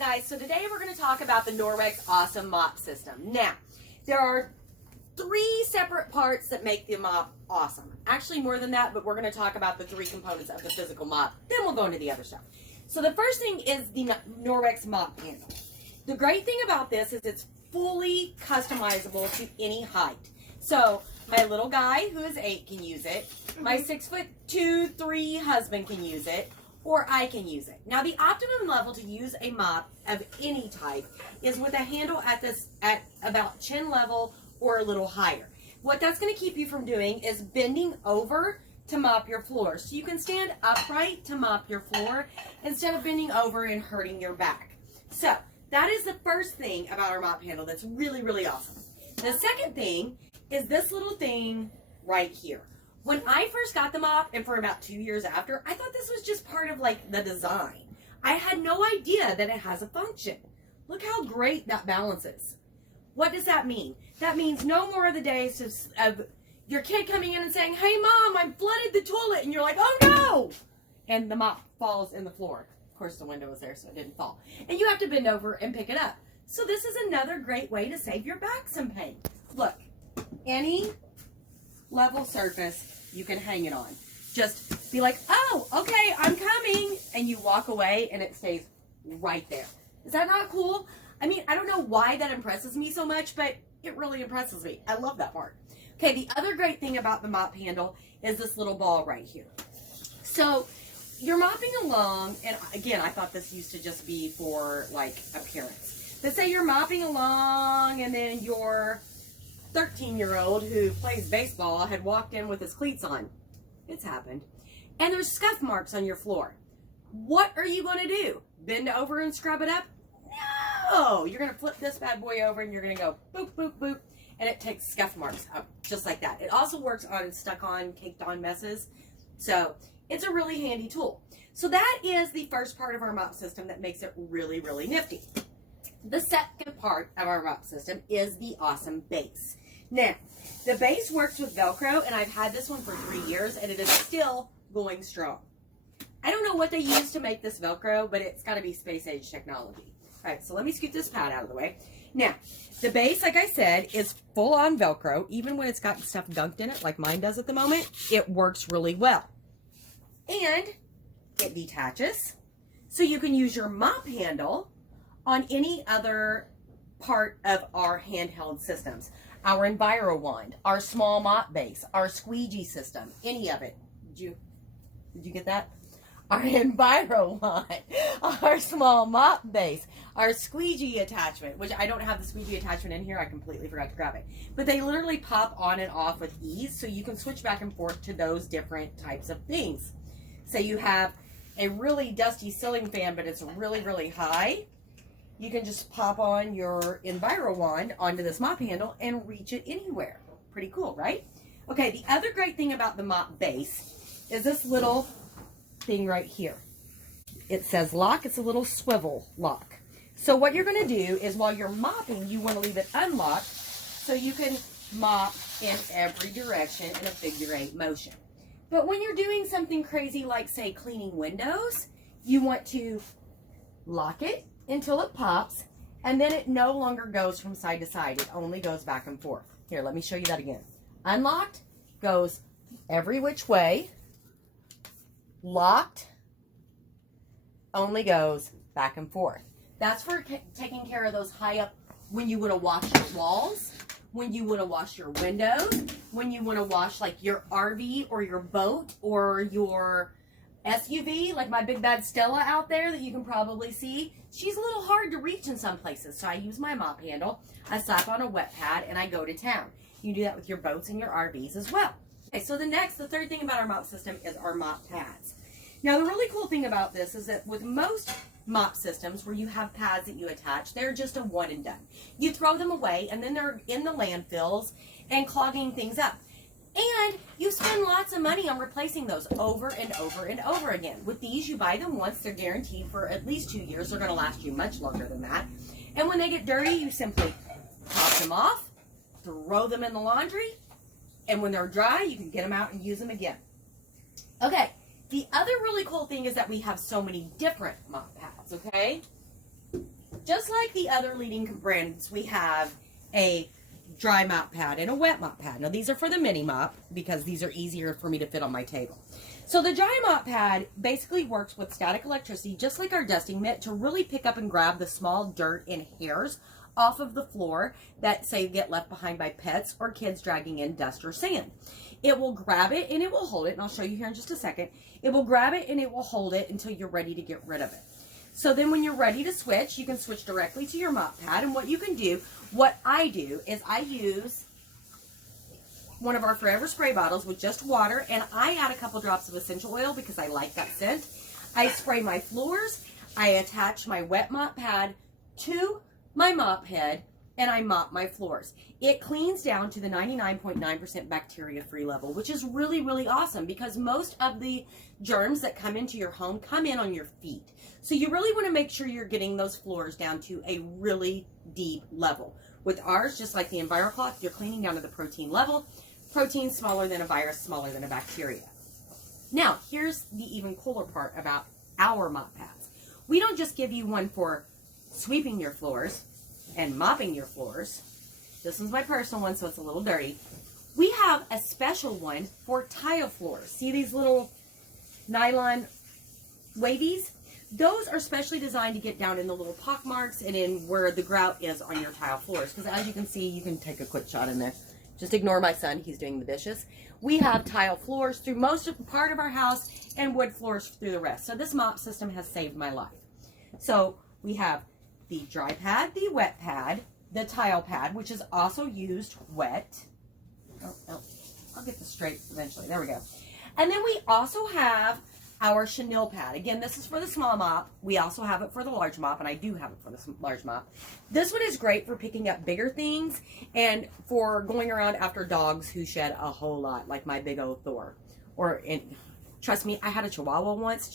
Alright guys, so today we're going to talk about the Norwex Awesome Mop System. Now, there are 3 separate parts that make the mop awesome. Actually more than that, but we're going to talk about the 3 components of the physical mop. Then we'll go into the other stuff. So the first thing is the Norwex Mop handle. The great thing about this is it's fully customizable to any height. So my little guy who is 8 can use it. My 6'2", 3 husband can use it. Or I can use it. Now the optimum level to use a mop of any type is with a handle at about chin level or a little higher. What that's going to keep you from doing is bending over to mop your floor. So you can stand upright to mop your floor instead of bending over and hurting your back. So that is the first thing about our mop handle that's really, really awesome. The second thing is this little thing right here. When I first got the mop, and for about 2 years after, I thought this was just part of like the design. I had no idea that it has a function. Look how great that balances. What does that mean? That means no more of the days of your kid coming in and saying, "Hey mom, I flooded the toilet," and you're like, "Oh no!" and the mop falls in the floor. Of course the window was there so it didn't fall. And you have to bend over and pick it up. So this is another great way to save your back some pain. Look, any level surface you can hang it on. Just be like, "Oh, okay, I'm coming," and you walk away and it stays right there. Is that not cool? I mean, I don't know why that impresses me so much, but it really impresses me. I love that part. Okay, the other great thing about the mop handle is this little ball right here. So you're mopping along, and again, I thought this used to just be for like appearance. But say you're mopping along and then your 13-year-old who plays baseball had walked in with his cleats on. It's happened. And there's scuff marks on your floor. What are you going to do? Bend over and scrub it up? No! You're going to flip this bad boy over and you're going to go boop, boop, boop, and it takes scuff marks up just like that. It also works on stuck-on, caked-on messes. So it's a really handy tool. So that is the first part of our mop system that makes it really, really nifty. The second part of our mop system is the awesome base. Now, the base works with Velcro, and I've had this one for 3 years, and it is still going strong. I don't know what they use to make this Velcro, but it's got to be space-age technology. All right, so let me scoot this pad out of the way. Now, the base, like I said, is full-on Velcro. Even when it's got stuff dunked in it, like mine does at the moment, it works really well. And it detaches, so you can use your mop handle on any other part of our handheld systems. Our Enviro wand, our small mop base, our squeegee system, any of it. Did you get that? Our Enviro wand, our small mop base, our squeegee attachment, which I don't have the squeegee attachment in here. I completely forgot to grab it. But they literally pop on and off with ease, so you can switch back and forth to those different types of things. Say you have a really dusty ceiling fan, but it's really, really high. You can just pop on your Enviro wand onto this mop handle and reach it anywhere. Pretty cool, right? Okay, the other great thing about the mop base is this little thing right here. It says lock. It's a little swivel lock. So what you're going to do is while you're mopping, you want to leave it unlocked so you can mop in every direction in a figure-8 motion. But when you're doing something crazy like, say, cleaning windows, you want to lock it until it pops, and then it no longer goes from side to side. It only goes back and forth. Here, let me show you that again. Unlocked, goes every which way. Locked, only goes back and forth. That's for taking care of those high up, when you want to wash your walls, when you want to wash your windows, when you want to wash like your RV or your boat or your SUV, like my big bad Stella out there that you can probably see. She's a little hard to reach in some places, so I use my mop handle. I slap on a wet pad and I go to town. You can do that with your boats and your RVs as well. Okay, so the third thing about our mop system is our mop pads. Now the really cool thing about this is that with most mop systems where you have pads that you attach, they're just a one and done. You throw them away and then they're in the landfills and clogging things up. And you spend lots of money on replacing those over and over and over again. With these, you buy them once. They're guaranteed for at least 2 years. They're going to last you much longer than that. And when they get dirty, you simply pop them off, throw them in the laundry, and when they're dry, you can get them out and use them again. Okay, the other really cool thing is that we have so many different mop pads, okay? just like the other leading brands, we have a dry mop pad and a wet mop pad. Now these are for the mini mop because these are easier for me to fit on my table. So the dry mop pad basically works with static electricity, just like our dusting mitt, to really pick up and grab the small dirt and hairs off of the floor that, say, get left behind by pets or kids dragging in dust or sand. It will grab it and it will hold it, and I'll show you here in just a second. It will grab it and it will hold it until you're ready to get rid of it. So then when you're ready to switch, you can switch directly to your mop pad. And what you can do, what I do, is I use one of our Forever spray bottles with just water, and I add a couple drops of essential oil because I like that scent. I spray my floors, I attach my wet mop pad to my mop head, and I mop my floors. It cleans down to the 99.9% bacteria-free level, which is really, really awesome because most of the germs that come into your home come in on your feet. So you really want to make sure you're getting those floors down to a really deep level. With ours, just like the EnviroCloth, you're cleaning down to the protein level. Protein smaller than a virus, smaller than a bacteria. Now, here's the even cooler part about our mop pads. We don't just give you one for sweeping your floors and mopping your floors. This one's my personal one, so it's a little dirty. We have a special one for tile floors. See these little nylon wavies? Those are specially designed to get down in the little pock marks and in where the grout is on your tile floors. Because as you can see, you can take a quick shot in there. Just ignore my son, he's doing the dishes. We have tile floors through part of our house and wood floors through the rest. So this mop system has saved my life. So we have the dry pad, the wet pad, the tile pad, which is also used wet. Oh, I'll get this straight eventually. There we go. And then we also have our chenille pad. Again, this is for the small mop. We also have it for the large mop, and I do have it for the large mop. This one is great for picking up bigger things and for going around after dogs who shed a whole lot, like my big old Thor. Trust me, I had a Chihuahua once.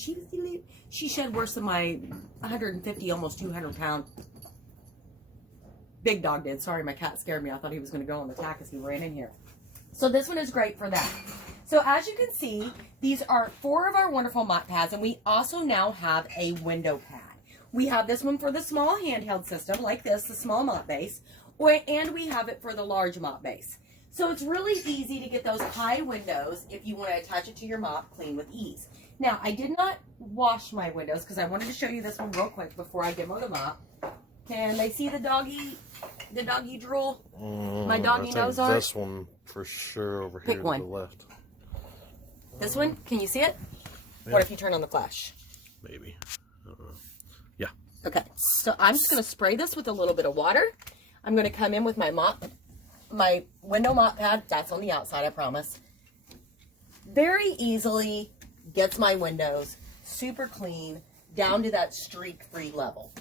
She shed worse than my 150, almost 200 pound big dog did. Sorry, my cat scared me. I thought he was going to go on the attack as he ran in here. So this one is great for that. So as you can see, these are 4 of our wonderful mop pads, and we also now have a window pad. We have this one for the small handheld system, like this, the small mop base, and we have it for the large mop base. So it's really easy to get those high windows if you want to attach it to your mop clean with ease. Now, I did not wash my windows because I wanted to show you this one real quick before I demo the mop. Can they see the doggy drool? My doggy nose art? This one for sure over here to the left. This one? Can you see it? Yeah. What if you turn on the flash? Maybe. Yeah. Okay. So I'm just going to spray this with a little bit of water. I'm going to come in with my mop, my window mop pad. That's on the outside, I promise. Very easily gets my windows super clean down to that streak-free level.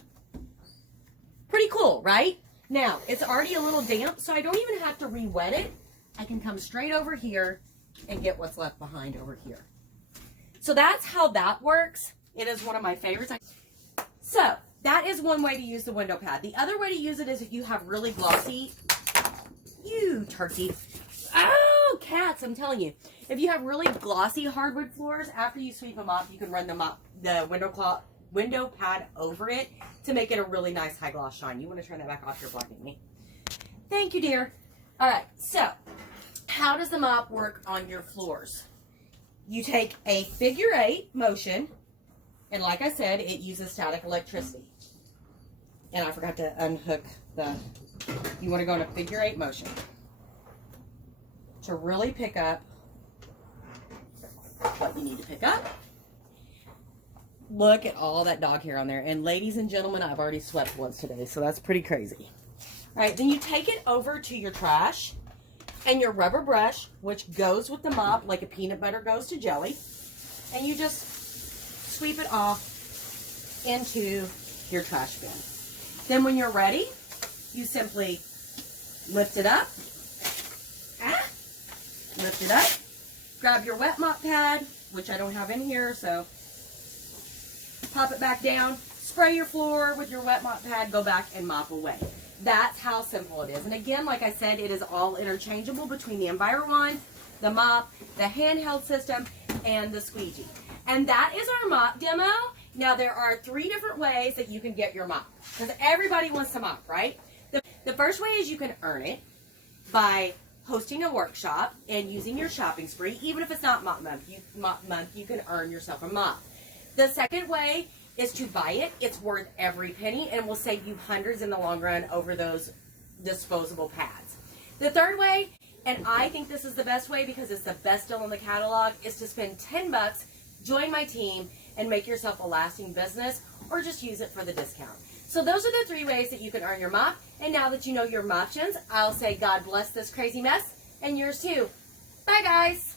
Pretty cool, right? Now, it's already a little damp, so I don't even have to re-wet it. I can come straight over here and get what's left behind over here. So that's how that works. It is one of my favorites. So that is one way to use the window pad. The other way to use it is if you have really glossy, you turkey. Oh, cats, I'm telling you. If you have really glossy hardwood floors, after you sweep them up, you can run the window pad over it to make it a really nice high gloss shine. You want to turn that back off, you're blocking me. Thank you, dear. All right, so how does the mop work on your floors? You take a figure 8 motion, and like I said, it uses static electricity. And I forgot to unhook you want to go in a figure 8 motion to really pick up what you need to pick up. Look at all that dog hair on there. And ladies and gentlemen, I've already swept once today, so that's pretty crazy. All right, then you take it over to your trash and your rubber brush, which goes with the mop like a peanut butter goes to jelly. And you just sweep it off into your trash bin. Then when you're ready, you simply lift it up. Lift it up. Grab your wet mop pad, which I don't have in here, so pop it back down. Spray your floor with your wet mop pad. Go back and mop away. That's how simple it is. And again, like I said, it is all interchangeable between the EnviroWand, the mop, the handheld system, and the squeegee. And that is our mop demo. Now, there are 3 different ways that you can get your mop, because everybody wants to mop, right? The first way is you can earn it by hosting a workshop and using your shopping spree. Even if it's not mop month, you can earn yourself a mop. The second way is to buy it. It's worth every penny and will save you hundreds in the long run over those disposable pads. The third way, and I think this is the best way because it's the best deal in the catalog, is to spend 10 bucks, join my team, and make yourself a lasting business, or just use it for the discount. So those are the 3 ways that you can earn your mop. And now that you know your Moptions, I'll say God bless this crazy mess, and yours too. Bye, guys.